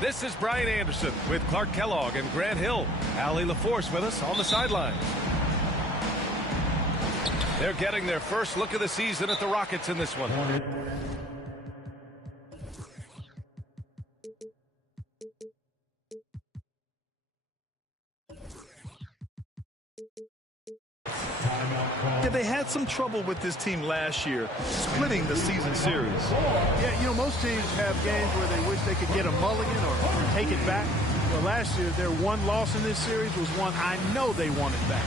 This is Brian Anderson with Clark Kellogg and Grant Hill. Allie LaForce with us on the sidelines. They're getting their first look of the season at the Rockets in this one. Yeah, they had some trouble with this team last year, splitting the season series. Yeah, you know, most teams have games where they wish they could get a mulligan or take it back. Well, last year, their one loss in this series was one I know they wanted back.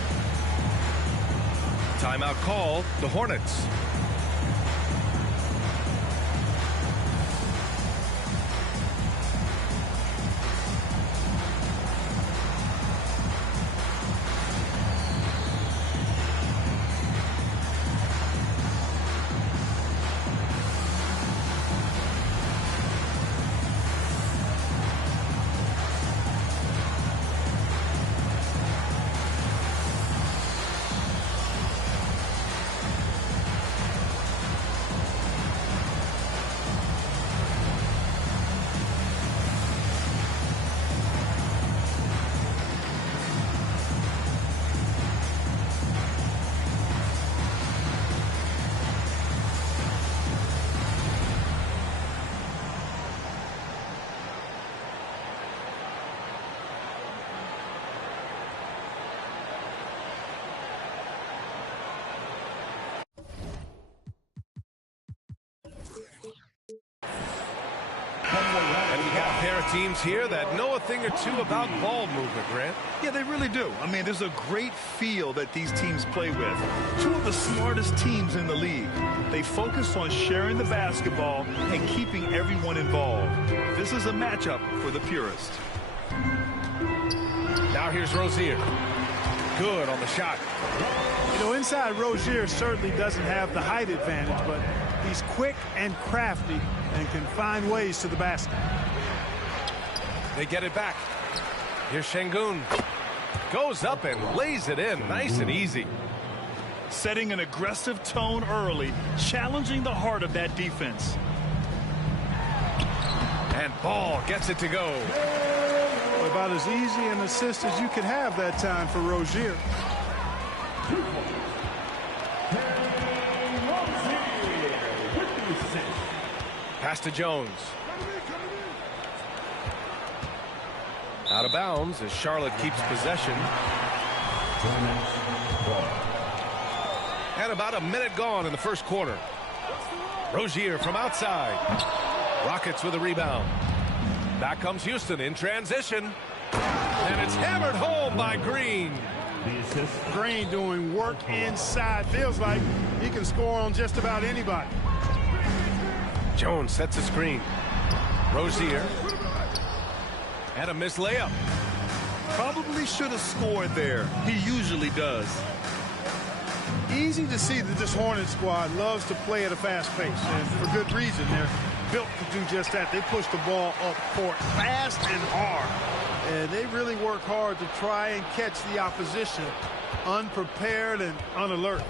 Timeout call, the Hornets. And we got a pair of teams here that know a thing or two about ball movement, Grant. Yeah, they really do. I mean, there's a great feel that these teams play with. Two of the smartest teams in the league. They focus on sharing the basketball and keeping everyone involved. This is a matchup for the purist. Now here's Rozier. Good on the shot. You know, inside Rozier certainly doesn't have the height advantage, but he's quick and crafty and can find ways to the basket. They get it back. Here's Şengün. Goes up and lays it in. Nice and easy. Setting an aggressive tone early, challenging the heart of that defense. And Ball gets it to go. About as easy an assist as you could have that time for Rozier. Pass to Jones. Out of bounds as Charlotte keeps possession. And about a minute gone in the first quarter. Rozier from outside. Rockets with a rebound. Back comes Houston in transition. And it's hammered home by Green. Green doing work inside. Feels like he can score on just about anybody. Jones sets a screen. Rozier. And a missed layup. Probably should have scored there. He usually does. Easy to see that this Hornets squad loves to play at a fast pace, and for good reason. They're built to do just that. They push the ball up court fast and hard, and they really work hard to try and catch the opposition unprepared and unalert.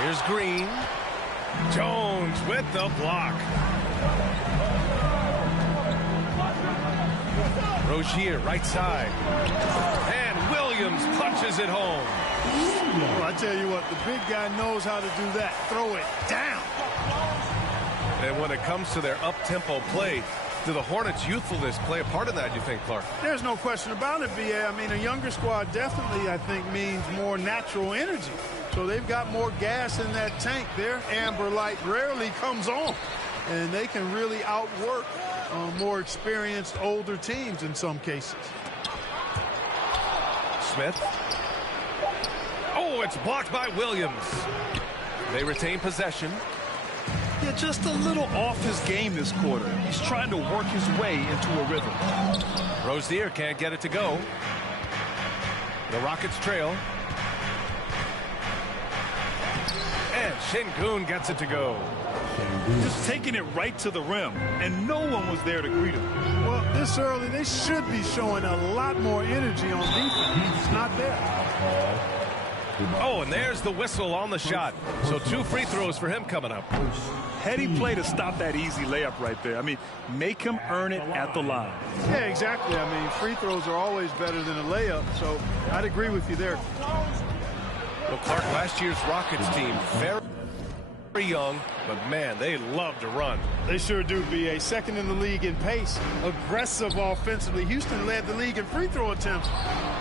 Here's Green. Jones with the block. Rozier right side. And Williams punches it home. Well, I tell you what, the big guy knows how to do that. Throw it down. And when it comes to their up-tempo play, do the Hornets' youthfulness play a part in that, you think, Clark? There's no question about it, B.A. I mean, a younger squad definitely, I think, means more natural energy. So they've got more gas in that tank. Their amber light rarely comes on. And they can really outwork more experienced older teams in some cases. Smith. Oh, it's blocked by Williams. They retain possession. Yeah, just a little off his game this quarter. He's trying to work his way into a rhythm. Rozier can't get it to go. The Rockets trail. And Şengün gets it to go. Just taking it right to the rim, and no one was there to greet him. Well, this early, they should be showing a lot more energy on defense. It's not there. Oh, and there's the whistle on the shot. So 2 free throws for him coming up. Heady play to stop that easy layup right there. I mean, make him earn it at the line. Yeah, exactly. I mean, free throws are always better than a layup, so I'd agree with you there. Well, Clark, last year's Rockets team, very young, but man, they love to run. They sure do, B.A. Second in the league in pace, aggressive offensively. Houston led the league in free throw attempts.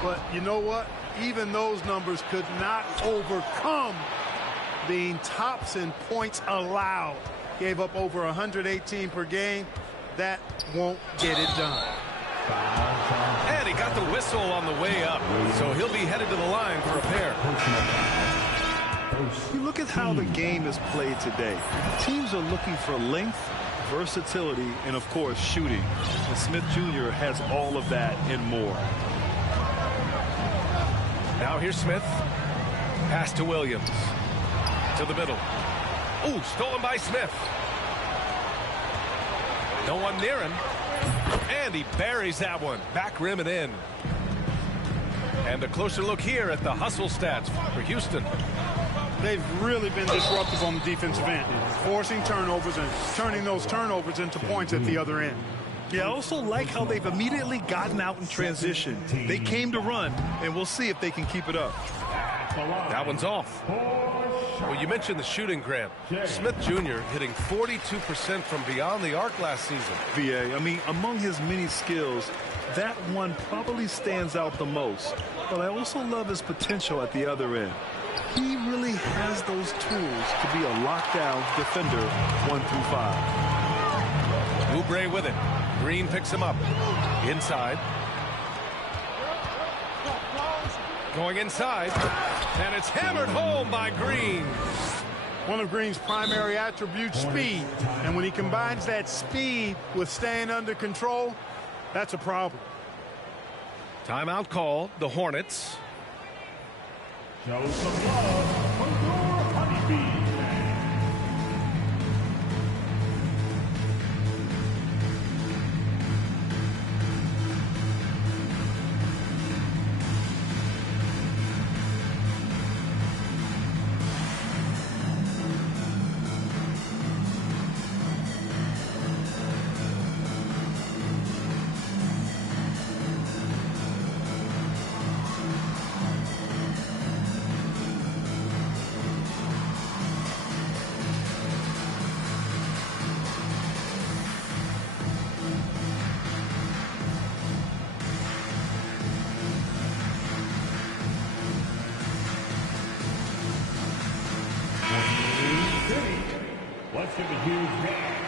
But you know what? Even those numbers could not overcome being tops in points allowed. Gave up over 118 per game. That won't get it done. And he got the whistle on the way up, so he'll be headed to the line for a pair. You look at how the game is played today. Teams are looking for length, versatility, and, of course, shooting. And Smith Jr. has all of that and more. Now here's Smith. Pass to Williams. To the middle. Ooh, stolen by Smith. No one near him. And he buries that one. Back rim and in. And a closer look here at the hustle stats for Houston. They've really been disruptive on the defensive end, forcing turnovers and turning those turnovers into points at the other end. Yeah, I also like how they've immediately gotten out in transition. They came to run, and we'll see if they can keep it up. That one's off. Well, you mentioned the shooting, Grant. Smith Jr. hitting 42% from beyond the arc last season. VA, I mean, among his many skills, that one probably stands out the most. But I also love his potential at the other end. He really has those tools to be a lockdown defender 1 through 5. Oubre with it. Green picks him up. Inside. Going inside. And it's hammered home by Green. One of Green's primary attributes, speed. And when he combines that speed with staying under control, that's a problem. Timeout call, the Hornets. Show some love for your Honeybee. Let's give a huge hand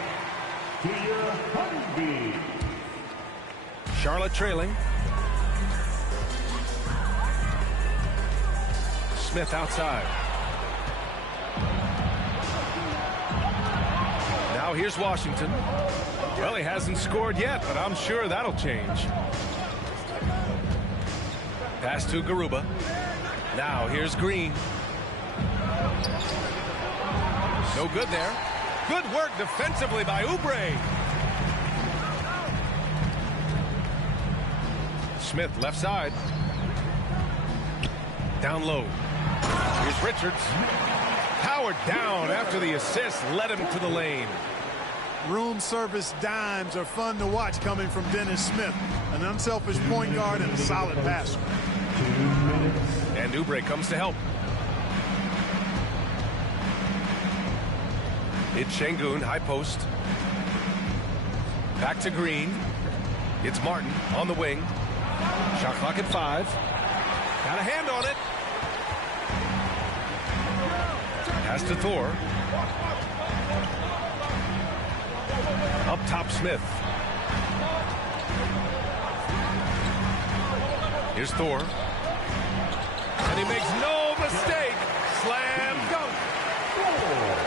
to your Honeybee. Charlotte trailing. Smith outside. Now here's Washington. Well, he hasn't scored yet, but I'm sure that'll change. Pass to Garuba. Now here's Green. No good there. Good work defensively by Oubre. Smith left side. Down low. Here's Richards. Powered down after the assist led him to the lane. Room service dimes are fun to watch coming from Dennis Smith. An unselfish point guard and a solid passer. And Oubre comes to help. It's Şengün, high post. Back to Green. It's Martin on the wing. Shot clock at 5. Got a hand on it. Pass to Thor. Up top, Smith. Here's Thor. And he makes no mistake. Slam dunk.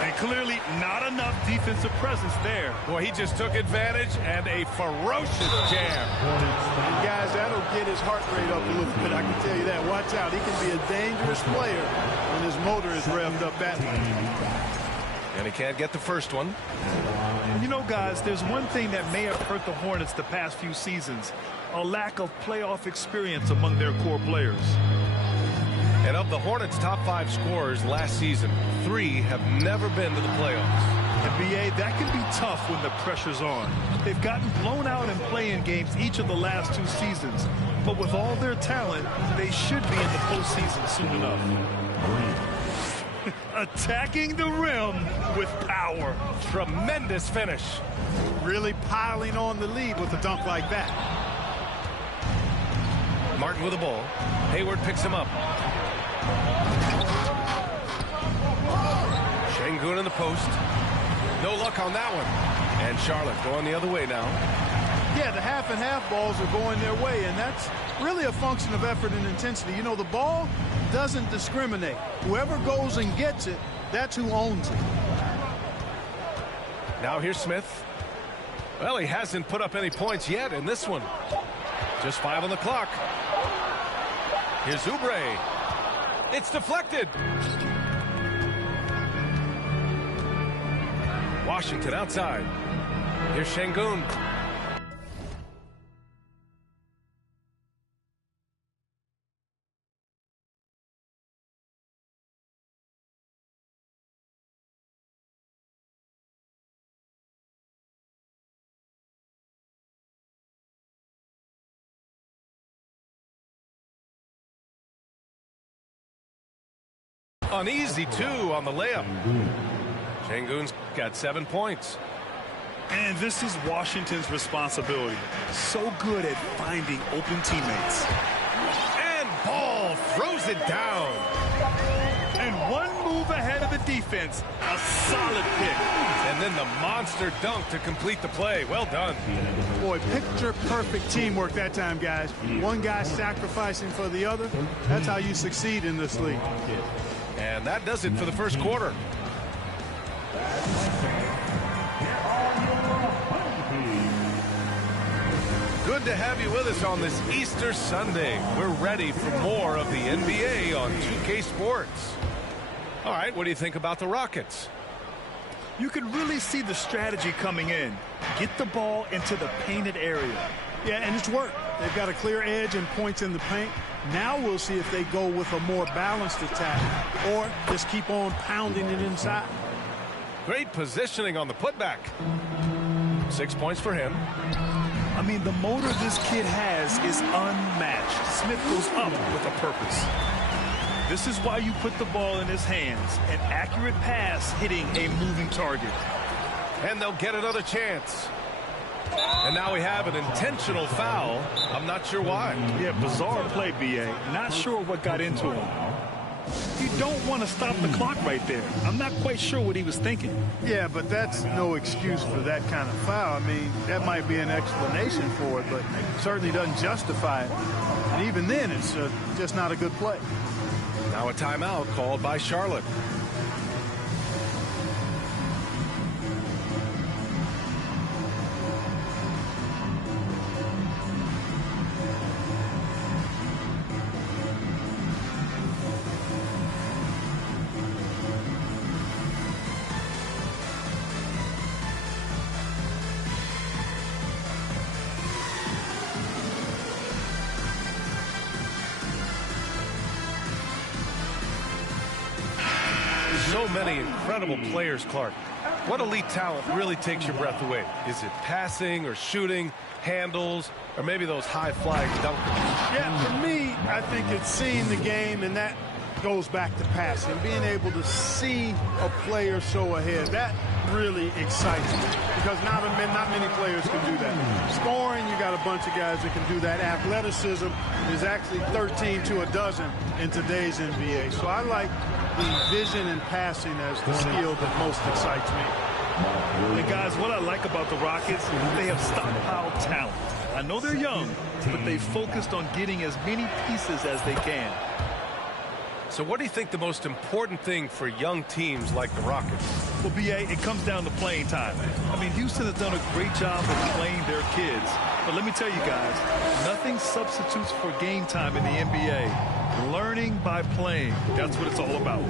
And clearly not enough defensive presence there. Boy, he just took advantage and a ferocious jam. And guys, that'll get his heart rate up a little bit. I can tell you that. Watch out. He can be a dangerous player when his motor is revved up that way. And he can't get the first one. You know, guys, there's one thing that may have hurt the Hornets the past few seasons. A lack of playoff experience among their core players. And of the Hornets' top 5 scorers last season, 3 have never been to the playoffs. And BA, that can be tough when the pressure's on. They've gotten blown out in play-in games each of the last 2 seasons. But with all their talent, they should be in the postseason soon enough. Attacking the rim with power. Tremendous finish. Really piling on the lead with a dunk like that. Martin with the ball. Hayward picks him up. Şengün in the post. No luck on that one. And Charlotte going the other way now. Yeah, the half and half balls are going their way, and that's really a function of effort and intensity. You know, the ball doesn't discriminate. Whoever goes and gets it, that's who owns it. Now here's Smith. Well, he hasn't put up any points yet in this one. Just 5 on the clock. Here's Oubre. It's deflected. Washington outside. Here's Şengün. Uneasy, too, on the layup. Şengün's got 7 points. And this is Washington's responsibility. So good at finding open teammates. And Ball throws it down. And one move ahead of the defense. A solid pick. And then the monster dunk to complete the play. Well done. Boy, picture-perfect teamwork that time, guys. One guy sacrificing for the other. That's how you succeed in this league. And that does it for the first quarter. Good to have you with us on this Easter Sunday. We're ready for more of the NBA on 2K Sports. All right, what do you think about the Rockets? You can really see the strategy coming in. Get the ball into the painted area. Yeah, and it's worked. They've got a clear edge and points in the paint. Now we'll see if they go with a more balanced attack or just keep on pounding it inside. Great positioning on the putback. 6 points for him. I mean, the motor this kid has is unmatched. Smith goes up with a purpose. This is why you put the ball in his hands. An accurate pass hitting a moving target. And they'll get another chance. And now we have an intentional foul. I'm not sure why. Yeah, bizarre play, B.A. Not sure what got into him. You don't want to stop the clock right there. I'm not quite sure what he was thinking. Yeah, but that's no excuse for that kind of foul. I mean, that might be an explanation for it, but it certainly doesn't justify it. And even then, it's just not a good play. Now a timeout called by Charlotte. So many incredible players, Clark. What elite talent really takes your breath away? Is it passing or shooting, handles, or maybe those high-flying dunkers? Yeah, for me, I think it's seeing the game, and that goes back to passing. Being able to see a player so ahead, that really excites me because not many players can do that. Scoring, you got a bunch of guys that can do that. Athleticism is actually 13 to a dozen in today's NBA. So I like the vision and passing as the skill that most excites me. And guys, what I like about the Rockets, they have stockpiled talent. I know they're young, but they focused on getting as many pieces as they can. So what do you think the most important thing for young teams like the Rockets? Well, B.A., it comes down to playing time. I mean, Houston has done a great job of playing their kids. But let me tell you guys, nothing substitutes for game time in the NBA. Learning by playing. That's what it's all about.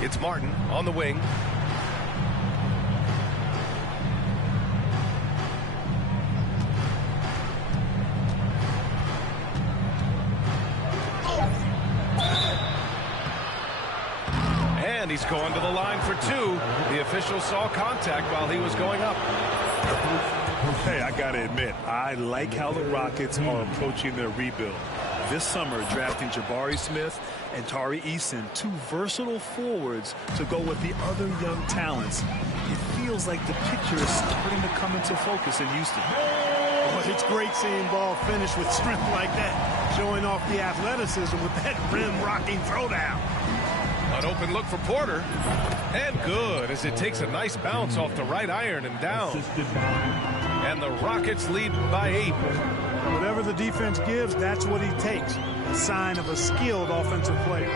It's Martin on the wing. he's going to the line for two. The official saw contact while he was going up. Hey, I got to admit, I like how the Rockets are approaching their rebuild. This summer, drafting Jabari Smith and Tari Eason, two versatile forwards to go with the other young talents. It feels like the picture is starting to come into focus in Houston. Oh, it's great seeing ball finish with strength like that, showing off the athleticism with that rim-rocking throwdown. An open look for Porter. And good, as it takes a nice bounce off the right iron and down. And the Rockets lead by 8. Whatever the defense gives, that's what he takes. A sign of a skilled offensive player.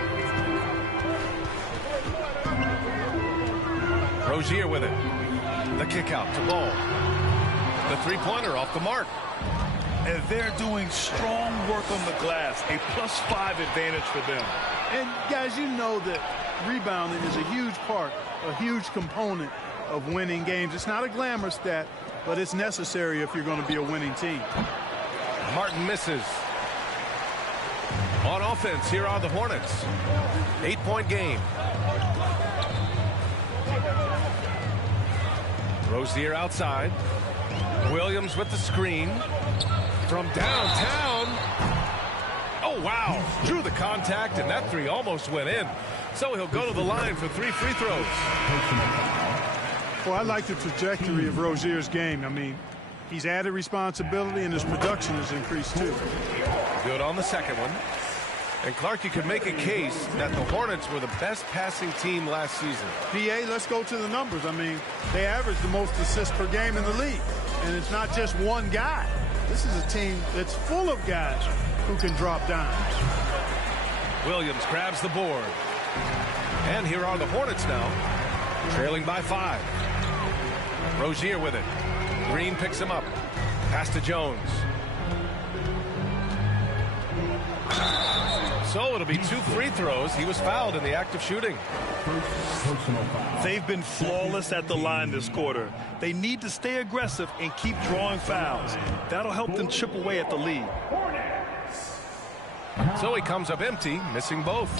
Rozier with it. The kick out to Ball. The three-pointer off the mark. And they're doing strong work on the glass. A +5 advantage for them. And guys, you know that rebounding is a huge part, a huge component of winning games. It's not a glamour stat, but it's necessary if you're going to be a winning team. Martin misses. On offense, here are the Hornets. 8-point game. Rozier outside. Williams with the screen. From downtown. Oh, wow. Drew the contact, and that three almost went in. So he'll go to the line for 3 free throws. Well, I like the trajectory of Rozier's game. I mean, he's added responsibility, and his production has increased, too. Good on the second one. And Clark, you could make a case that the Hornets were the best passing team last season. PA, let's go to the numbers. I mean, they average the most assists per game in the league. And it's not just one guy. This is a team that's full of guys who can drop dimes. Williams grabs the board. And here are the Hornets now, trailing by 5. Rozier with it. Green picks him up. Pass to Jones. So it'll be 2 free throws. He was fouled in the act of shooting. They've been flawless at the line this quarter. They need to stay aggressive and keep drawing fouls. That'll help them chip away at the lead. So he comes up empty, missing both.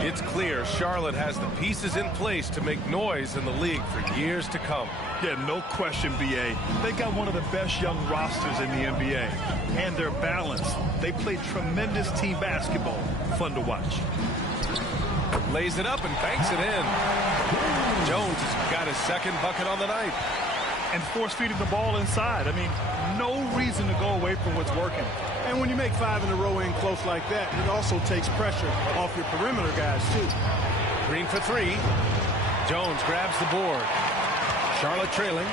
It's clear Charlotte has the pieces in place to make noise in the league for years to come. Yeah, no question, BA. They got one of the best young rosters in the NBA. And they're balanced. They play tremendous team basketball. Fun to watch. Lays it up and banks it in. Jones has got his second bucket on the night. And force-feeding the ball inside. I mean, no reason to go away from what's working. And when you make 5 in a row in close like that, it also takes pressure off your perimeter guys, too. Green for 3. Jones grabs the board. Charlotte trailing.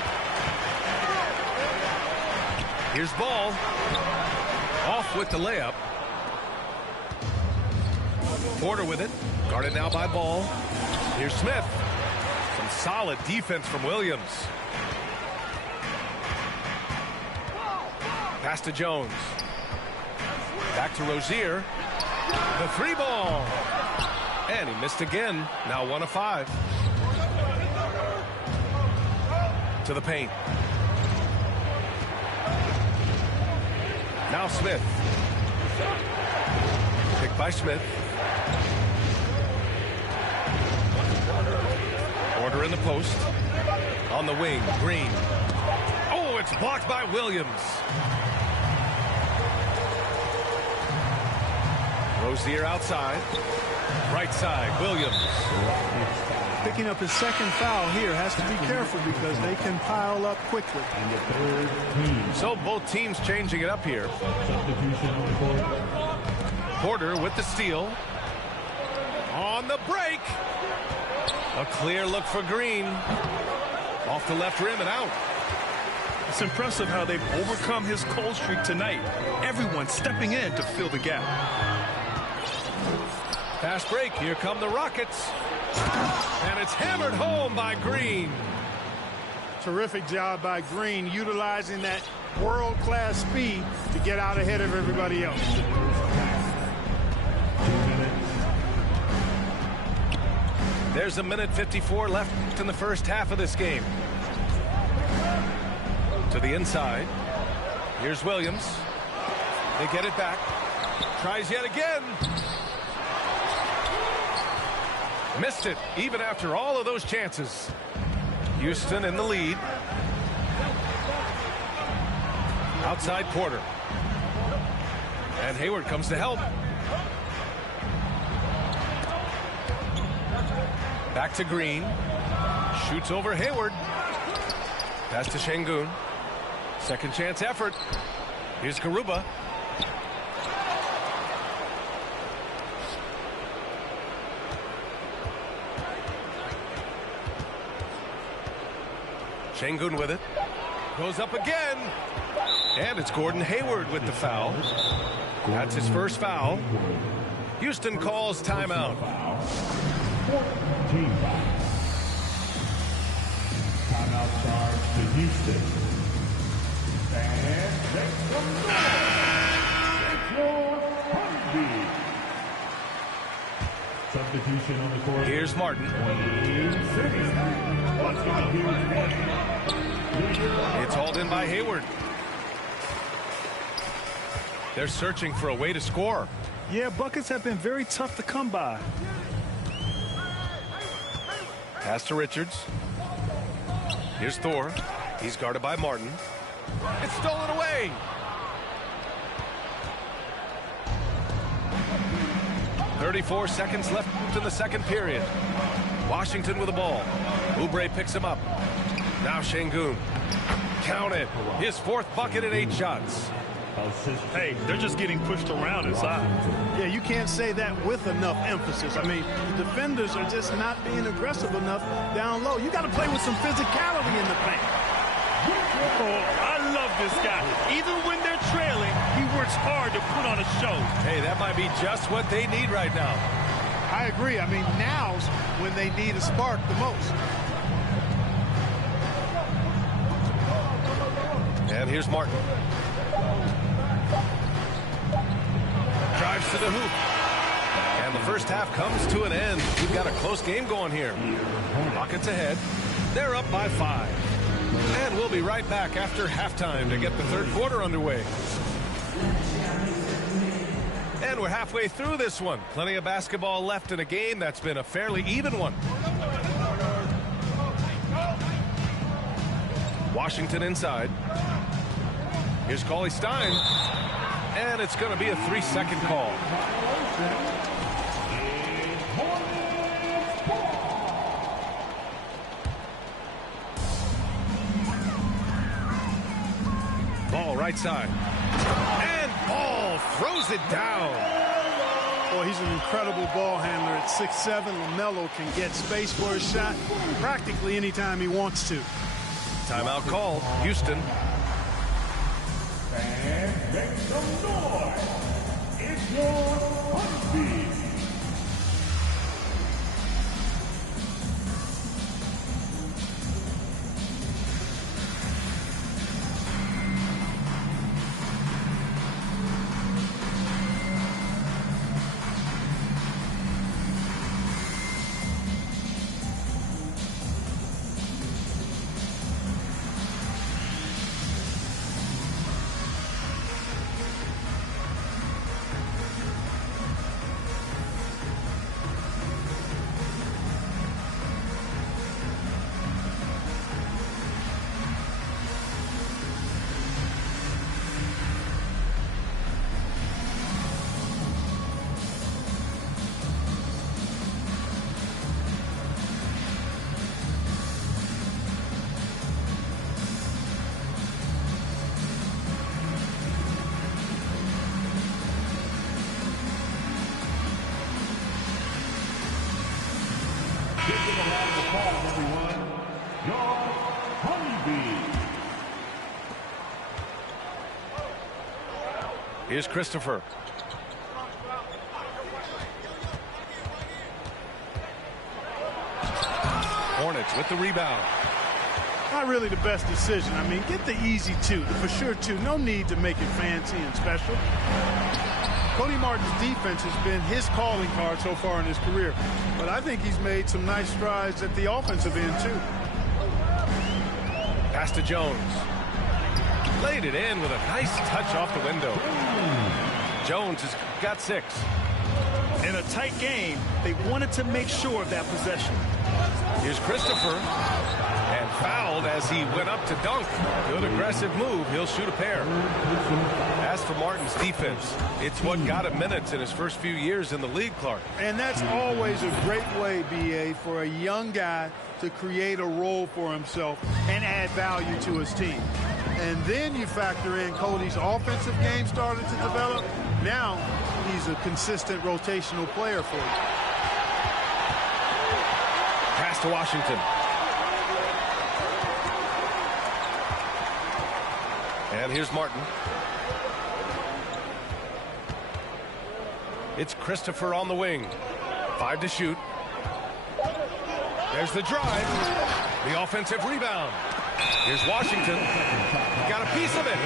Here's Ball. Off with the layup. Porter with it. Guarded now by Ball. Here's Smith. Some solid defense from Williams. Pass to Jones. Back to Rozier. The 3-ball. And he missed again. Now 1 of 5. To the paint. Now Smith. Picked by Smith. Porter in the post. On the wing, Green. Oh, it's blocked by Williams. Rozier outside. Right side, Williams. Picking up his second foul here. Has to be careful because they can pile up quickly. So both teams changing it up here. Porter with the steal. On the break. A clear look for Green. Off the left rim and out. It's impressive how they've overcome his cold streak tonight. Everyone stepping in to fill the gap. Fast break. Here come the Rockets. And it's hammered home by Green. Terrific job by Green, utilizing that world-class speed to get out ahead of everybody else. There's 1:54 left in the first half of this game. To the inside. Here's Williams. They get it back. Tries yet again. Missed it, even after all of those chances. Houston in the lead. Outside Porter. And Hayward comes to help. Back to Green. Shoots over Hayward. Pass to Şengün. Second chance effort. Here's Garuba. Şengün with it. Goes up again. And it's Gordon Hayward with the foul. That's his first foul. Houston calls timeout. Team foul. Timeout charge to Houston. And next from Hornets. Substitution on the court. Here's Martin. It's hauled in by Hayward. They're searching for a way to score. Yeah, buckets have been very tough to come by. Pass to Richards. Here's Thor. He's guarded by Martin. It's stolen away. .34 seconds left in the second period. Washington with the ball. Oubre picks him up. Now Şengün. Count it. His fourth bucket at 8 shots. Hey, they're just getting pushed around inside. Yeah, you can't say that with enough emphasis. I mean, the defenders are just not being aggressive enough down low. You got to play with some physicality in the paint. Oh, I love this guy. Even when they're trailing, he works hard to put on a show. Hey, that might be just what they need right now. I agree. I mean, now's when they need a spark the most. And here's Martin. Drives to the hoop. And the first half comes to an end. We've got a close game going here. Rockets ahead. They're up by 5. And we'll be right back after halftime to get the third quarter underway. And we're halfway through this one. Plenty of basketball left in a game that's been a fairly even one. Washington inside. Here's Cauley Stein. And it's going to be a 3-second call. Ball right side. And Ball throws it down. Boy, he's an incredible ball handler at 6'7". LaMelo can get space for a shot practically anytime he wants to. Timeout called. Houston. And make some noise. It's your Hornets. Here's Christopher. Hornets with the rebound. Not really the best decision. I mean, get the easy two, the for sure two. No need to make it fancy and special. Cody Martin's defense has been his calling card so far in his career. But I think he's made some nice strides at the offensive end, too. Pass to Jones. Laid it in with a nice touch off the window. Jones has got 6. In a tight game, they wanted to make sure of that possession. Here's Christopher. And fouled as he went up to dunk. Good aggressive move. He'll shoot a pair. As for Martin's defense, it's what got him minutes in his first few years in the league, Clark. And that's always a great way, B.A., for a young guy to create a role for himself and add value to his team. And then you factor in Cody's offensive game started to develop. Now he's a consistent rotational player for you. Pass to Washington. And here's Martin. It's Christopher on the wing. 5 to shoot. There's the drive. The offensive rebound. Here's Washington. Got a piece of it.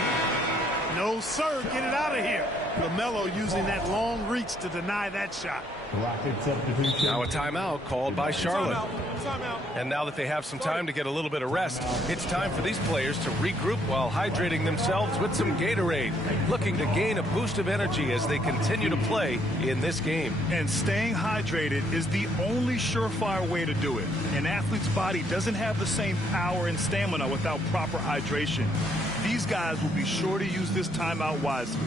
No, sir. Get it out of here. LaMelo using that long reach to deny that shot. Now a timeout called by Charlotte. And now that they have some time to get a little bit of rest, it's time for these players to regroup while hydrating themselves with some Gatorade, looking to gain a boost of energy as they continue to play in this game. And staying hydrated is the only surefire way to do it. An athlete's body doesn't have the same power and stamina without proper hydration. These guys will be sure to use this timeout wisely.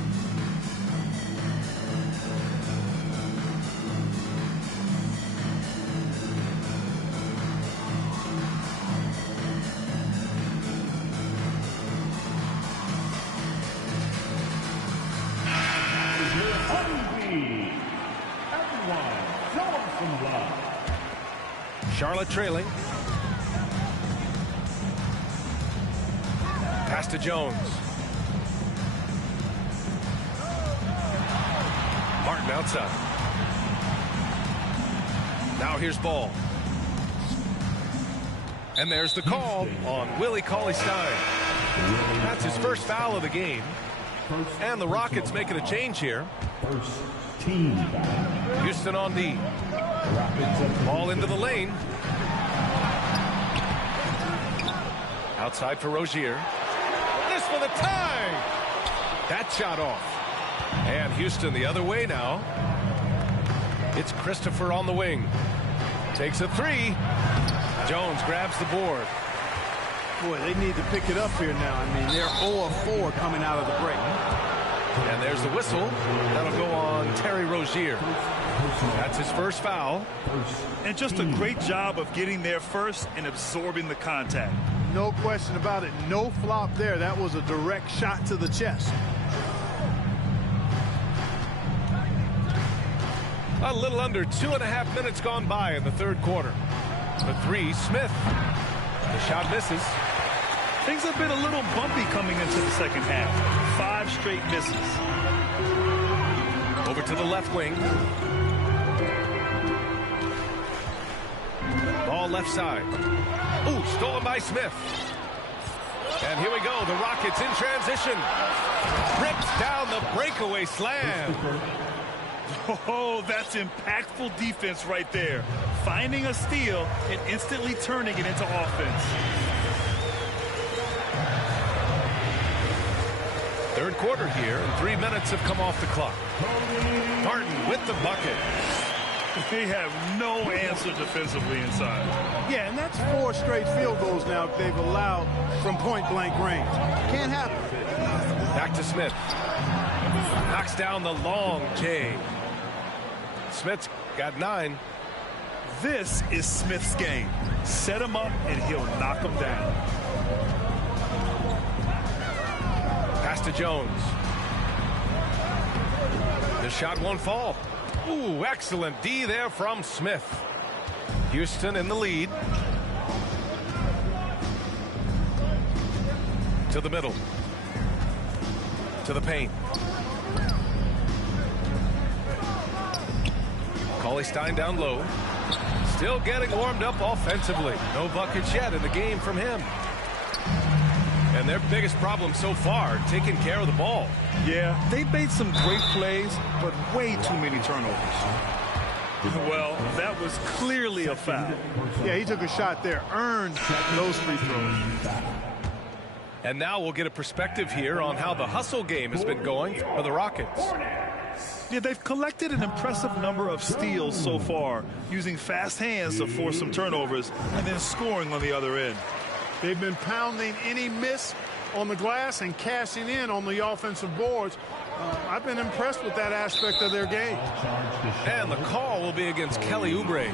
Charlotte trailing. Pass to Jones. Martin outside. Now here's Ball. And there's the call on Willie Cauley-Stein. That's his first foul of the game. And the Rockets making a change here. Houston on D. Ball into the lane. Outside for Rozier. This for the tie. That shot off. And Houston the other way now. It's Christopher on the wing. Takes a 3. Jones grabs the board. Boy, they need to pick it up here now. I mean, they're 0 of 4 coming out of the break. And there's the whistle. That'll go on Terry Rozier. That's his first foul. And just a great job of getting there first and absorbing the contact. No question about it. No flop there. That was a direct shot to the chest. A little under 2.5 minutes gone by in the third quarter. The 3, Smith. The shot misses. Things have been a little bumpy coming into the second half. 5 straight misses. Over to the left wing. Ball left side. Ooh, stolen by Smith. And here we go. The Rockets in transition. Rips down the breakaway slam. Oh, that's impactful defense right there. Finding a steal and instantly turning it into offense. Third quarter here, and 3 minutes have come off the clock. Martin with the bucket. They have no answer defensively inside. Yeah, and that's 4 straight field goals now they've allowed from point-blank range. Can't happen. Back to Smith. Knocks down the long J. Smith's got 9. This is Smith's game. Set him up, and he'll knock him down. Pass to Jones. The shot won't fall. Ooh, excellent D there from Smith. Houston in the lead. To the middle. To the paint. Cauley-Stein down low. Still getting warmed up offensively. No buckets yet in the game from him. And their biggest problem so far, taking care of the ball. Yeah, they made some great plays, but way too many turnovers. Well, that was clearly a foul. Yeah, he took a shot there. Earned those free throws. And now we'll get a perspective here on how the hustle game has been going for the Rockets. Hornets. Yeah, they've collected an impressive number of steals so far, using fast hands to force some turnovers and then scoring on the other end. They've been pounding any miss on the glass and cashing in on the offensive boards. I've been impressed with that aspect of their game. And the call will be against Kelly Oubre.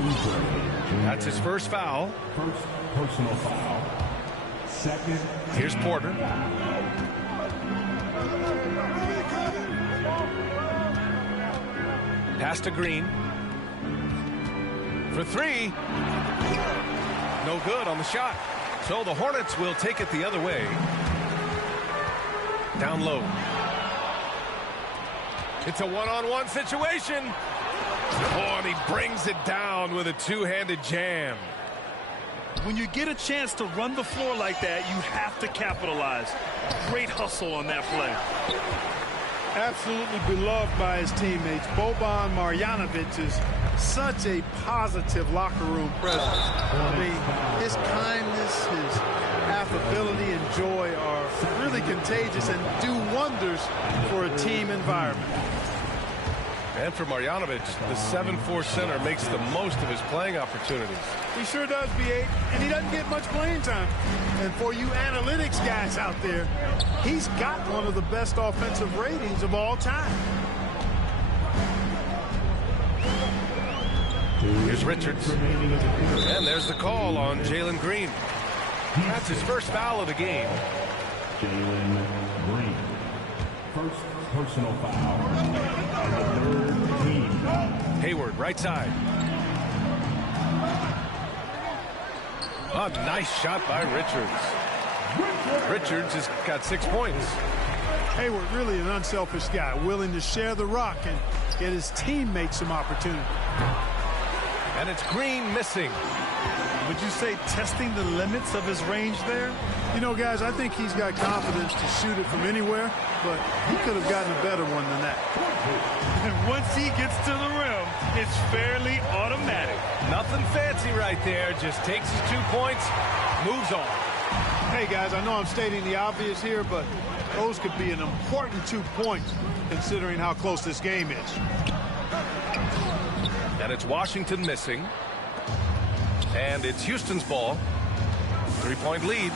That's his first foul. First personal foul. Second. Here's Porter. Pass to Green. For three. No good on the shot. So the Hornets will take it the other way. Down low. It's a one-on-one situation. Oh, and he brings it down with a two-handed jam. When you get a chance to run the floor like that, you have to capitalize. Great hustle on that play. Absolutely beloved by his teammates. Boban Marjanovic is such a positive locker room presence. I mean, his kindness, his affability and joy are really contagious and do wonders for a team environment. And for Marjanovic, the 7'4" center makes the most of his playing opportunities. He sure does, B8, and he doesn't get much playing time. And for you analytics guys out there, he's got one of the best offensive ratings of all time. Here's Richards. And there's the call on Jalen Green. That's his first foul of the game. Jalen Green. First personal foul. Third team. Hayward, right side. A nice shot by Richards. Richards has got 6 points. Hayward, really an unselfish guy, willing to share the rock and get his teammates some opportunity. And it's Green missing. Would you say testing the limits of his range there? You know, guys, I think he's got confidence to shoot it from anywhere, but he could have gotten a better one than that. And once he gets to the rim, it's fairly automatic. Nothing fancy right there. Just takes his 2 points, moves on. Hey, guys, I know I'm stating the obvious here, but those could be an important 2 points considering how close this game is. And it's Washington missing. And it's Houston's ball. 3-point lead.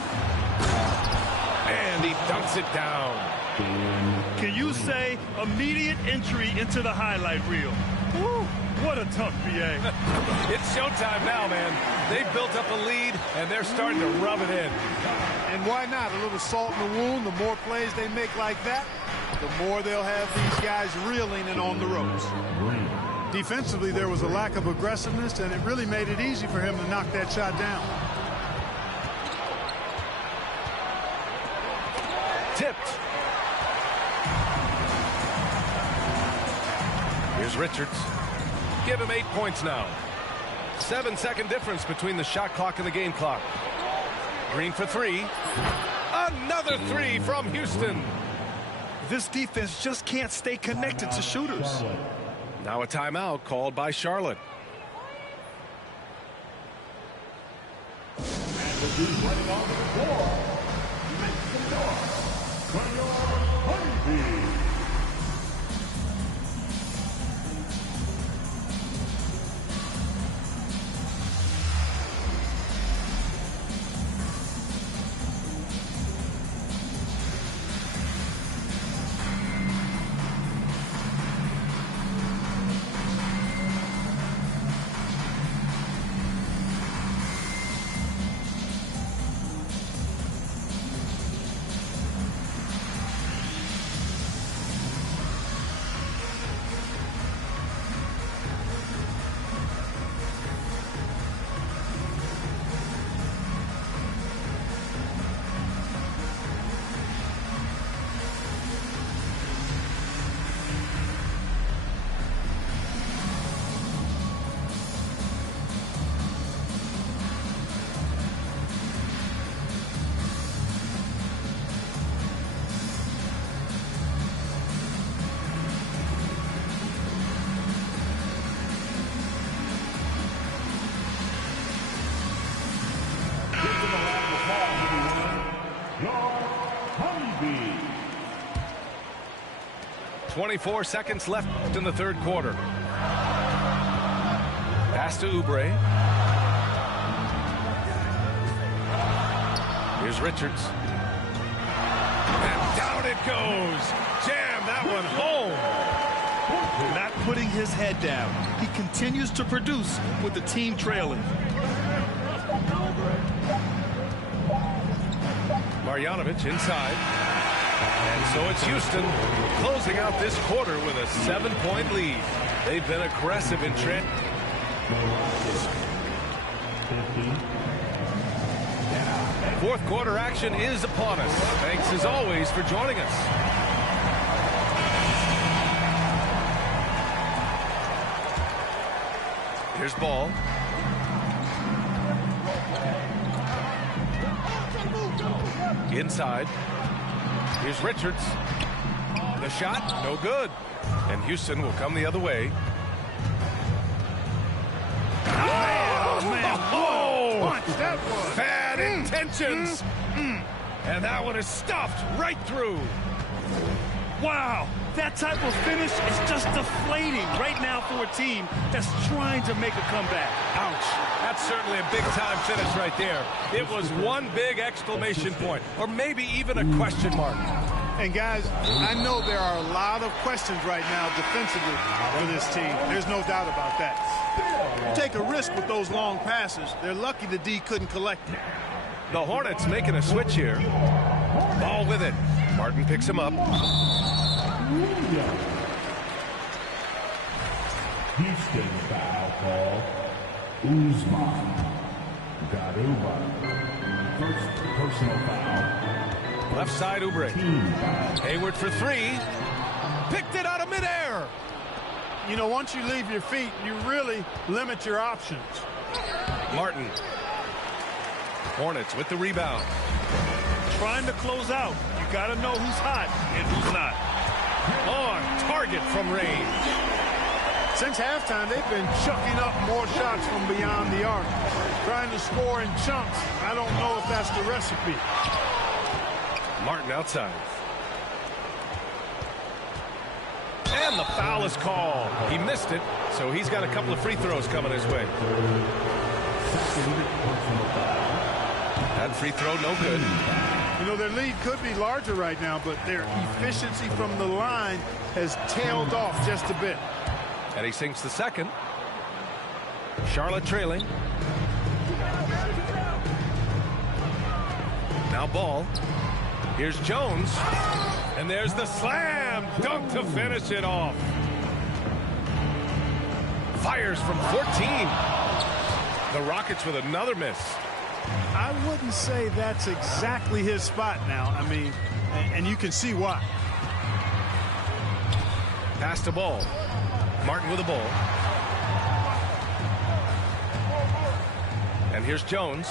And he dunks it down. Can you say immediate entry into the highlight reel? Woo, what a tough BA. It's showtime now, man. They've built up a lead, and they're starting to rub it in. And why not? A little salt in the wound. The more plays they make like that, the more they'll have these guys reeling and on the ropes. Defensively, there was a lack of aggressiveness, and it really made it easy for him to knock that shot down. Tipped. Here's Richards. Give him 8 points now. 7-second difference between the shot clock and the game clock. Green for three. Another three from Houston. This defense just can't stay connected to shooters. Now a timeout called by Charlotte. Running onto the floor. Make some noise for your Honeybee. 24 seconds left in the third quarter. Pass to Oubre. Here's Richards. And down it goes. Jam that one home. Not putting his head down. He continues to produce with the team trailing. Marjanovic inside. And so it's Houston closing out this quarter with a 7-point lead. They've been aggressive in trend. Fourth quarter action is upon us. Thanks as always for joining us. Here's Ball. Inside. Here's Richards. The shot, no good. And Houston will come the other way. That was bad intentions. And that one is stuffed right through. Wow, that type of finish is just deflating right now for a team that's trying to make a comeback. Ouch. That's certainly a big-time finish right there. It was one big exclamation point, or maybe even a question mark. And guys, I know there are a lot of questions right now defensively for this team. There's no doubt about that. You take a risk with those long passes. They're lucky the D couldn't collect it. The Hornets making a switch here. Ball with it. Martin picks him up. Houston foul call. Usman. Garuba. First personal foul. Left side, Oubre. Hayward for three. Picked it out of midair. You know, once you leave your feet, you really limit your options. Martin. Hornets with the rebound. Trying to close out. You got to know who's hot and who's not. On target from range. Since halftime, they've been chucking up more shots from beyond the arc. Trying to score in chunks. I don't know if that's the recipe. Martin outside. And the foul is called. He missed it, so he's got a couple of free throws coming his way. That free throw, no good. You know, their lead could be larger right now, but their efficiency from the line has tailed off just a bit. And he sinks the second. Charlotte trailing. Now Ball. Here's Jones. And there's the slam dunk to finish it off. Fires from 14. The Rockets with another miss. I wouldn't say that's exactly his spot now. I mean, and you can see why. Pass to Ball. Martin with the ball. And here's Jones.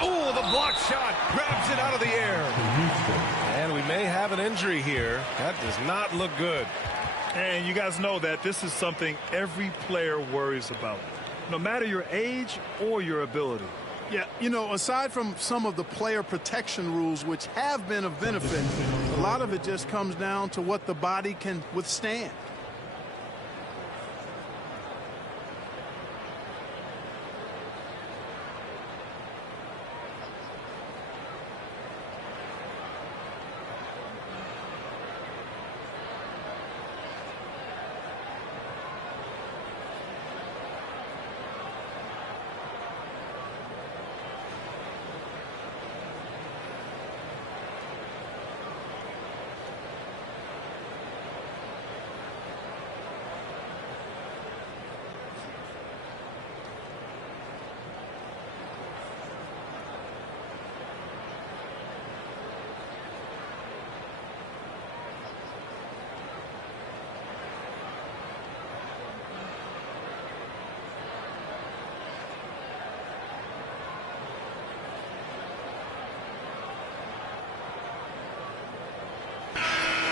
Oh, the block shot grabs it out of the air. And we may have an injury here. That does not look good. And you guys know that this is something every player worries about, no matter your age or your ability. Yeah, you know, aside from some of the player protection rules, which have been of benefit, a lot of it just comes down to what the body can withstand.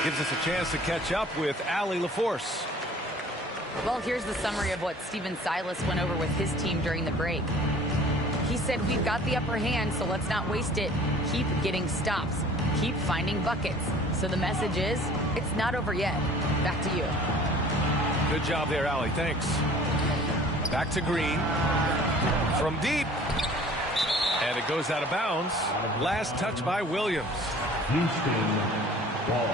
Gives us a chance to catch up with Allie LaForce. Well, here's the summary of what Steven Silas went over with his team during the break. He said, we've got the upper hand, so let's not waste it. Keep getting stops. Keep finding buckets. So the message is, it's not over yet. Back to you. Good job there, Allie. Thanks. Back to Green. From deep. And it goes out of bounds. Last touch by Williams. Houston, ball.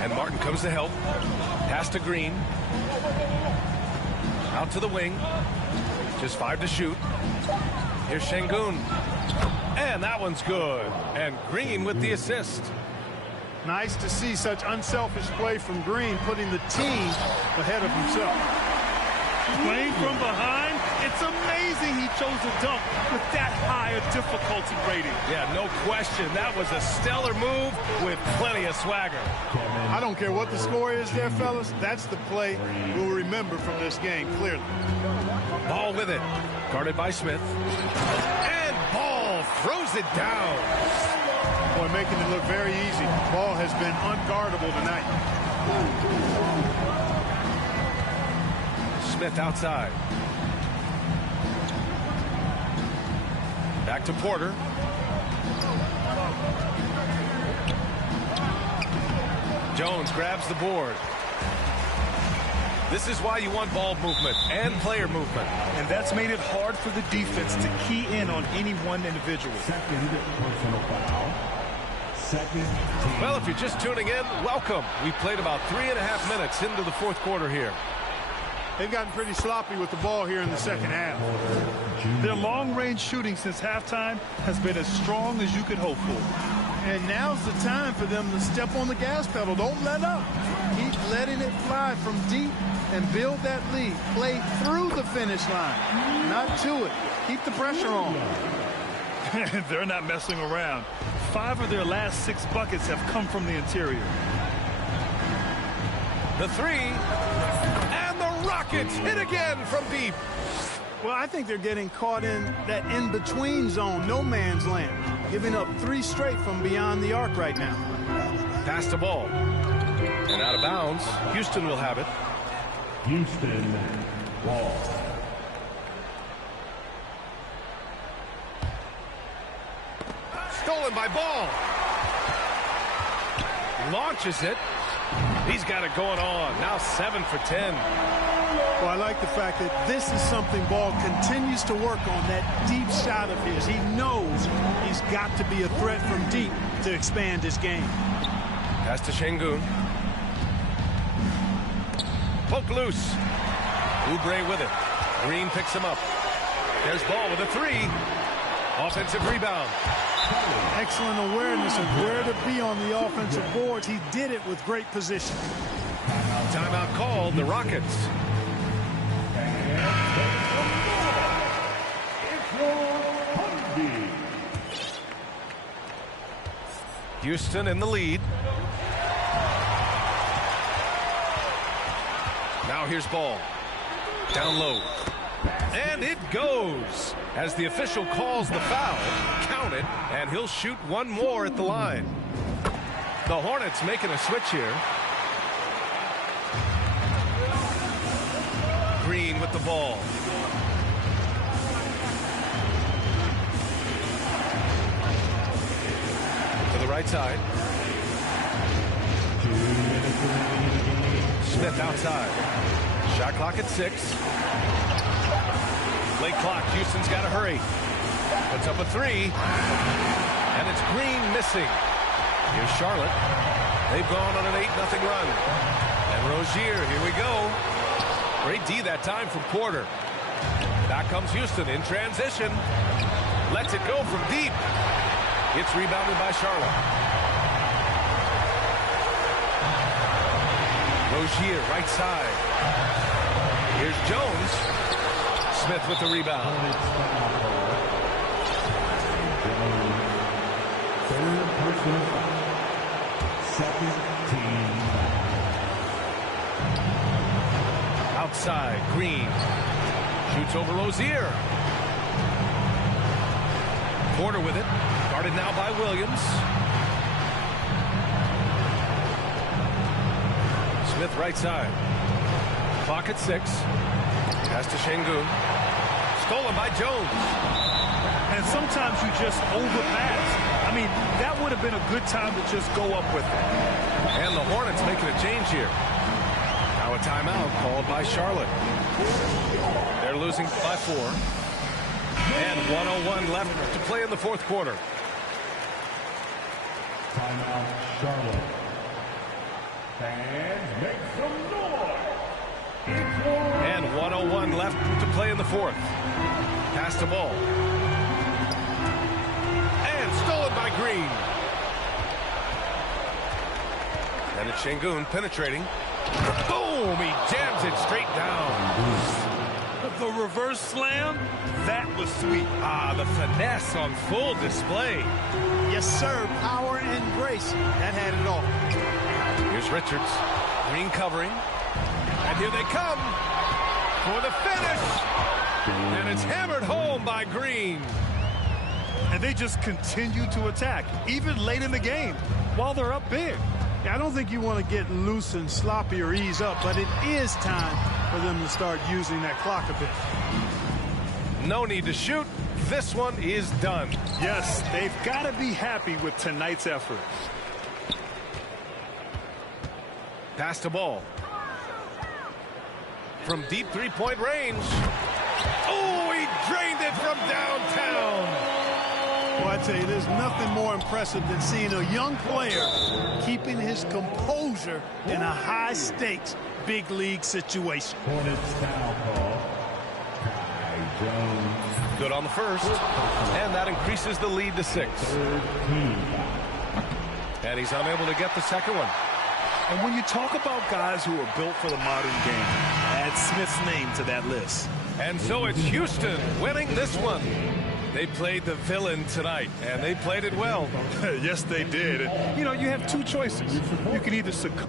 And Martin comes to help. Pass to Green. Out to the wing. Just 5 to shoot. Here's Şengün. And that one's good. And Green with the assist. Nice to see such unselfish play from Green, putting the team ahead of himself. Playing from behind, it's amazing he chose to dunk with that high a difficulty rating. Yeah, no question. That was a stellar move with plenty of swagger. I don't care what the score is there, fellas. That's the play we'll remember from this game, clearly. Ball with it. Guarded by Smith. And Ball throws it down. Boy, making it look very easy. Ball has been unguardable tonight. Smith outside. Back to Porter. Jones grabs the board. This is why you want ball movement and player movement. And that's made it hard for the defense to key in on any one individual. Second personal foul. Second team. Well, if you're just tuning in, welcome. We've played about 3.5 minutes into the fourth quarter here. They've gotten pretty sloppy with the ball here in the second half. Their long-range shooting since halftime has been as strong as you could hope for. And now's the time for them to step on the gas pedal. Don't let up. Keep letting it fly from deep and build that lead. Play through the finish line, not to it. Keep the pressure on. They're not messing around. 5 of their last 6 buckets have come from the interior. The 3. And the Rockets hit again from deep. Well, I think they're getting caught in that in-between zone, no man's land. Giving up 3 straight from beyond the arc right now. Pass the ball. And out of bounds. Houston will have it. Houston, ball. Stolen by Ball. Launches it. He's got it going on. Now 7 for 10. Well, I like the fact that this is something Ball continues to work on, that deep shot of his. He knows he's got to be a threat from deep to expand his game. Pass to Şengün. Poke loose. Oubre with it. Green picks him up. There's Ball with a 3. Offensive rebound. Excellent awareness of where to be on the offensive boards. He did it with great position. Timeout called, the Rockets. Houston in the lead. Now here's Ball. Down low. And it goes. As the official calls the foul, count it, and he'll shoot one more at the line. The Hornets making a switch here. Green with the ball. To the right side. Smith outside. Shot clock at 6. Late clock. Houston's got to hurry. Puts up a 3. And it's Green missing. Here's Charlotte. They've gone on an 8-0 run. And Rozier, here we go. Great D that time from Porter. Back comes Houston in transition. Lets it go from deep. It's rebounded by Charlotte. Rozier, right side. Here's Jones. Smith with the rebound. Third personal foul. Second team. Outside, Green. Shoots over Rozier. Porter with it. Guarded now by Williams. Smith right side. Clock at 6. Pass to Şengün. Stolen by Jones. And sometimes you just overpass. I mean, that would have been a good time to just go up with it. And the Hornets making a change here. Now a timeout called by Charlotte. They're losing by 4. And 1:01 left to play in the fourth quarter. Timeout, Charlotte. Fans, make some noise. And 1:01 left to play in the fourth. Pass the ball. And stolen by Green. And it's Şengün penetrating. Boom! He jams it straight down. The reverse slam, that was sweet. The finesse on full display. Yes, sir. Power and grace. That had it all. Here's Richards. Green covering. And here they come for the finish. And it's hammered home by Green. And they just continue to attack, even late in the game, while they're up big. I don't think you want to get loose and sloppy or ease up, but it is time for them to start using that clock a bit. No need to shoot. This one is done. Yes, they've got to be happy with tonight's effort. Pass the ball. From deep three-point range. Oh, he drained it from downtown. Well, I tell you, there's nothing more impressive than seeing a young player keeping his composure in a high-stakes big league situation. Hornets foul call. Ty Jones. Good on the first. And that increases the lead to 6. And he's unable to get the second one. And when you talk about guys who are built for the modern game, add Smith's name to that list. And so it's Houston winning this one. They played the villain tonight, and they played it well. Yes, they did. And, you know, you have two choices. You can either succumb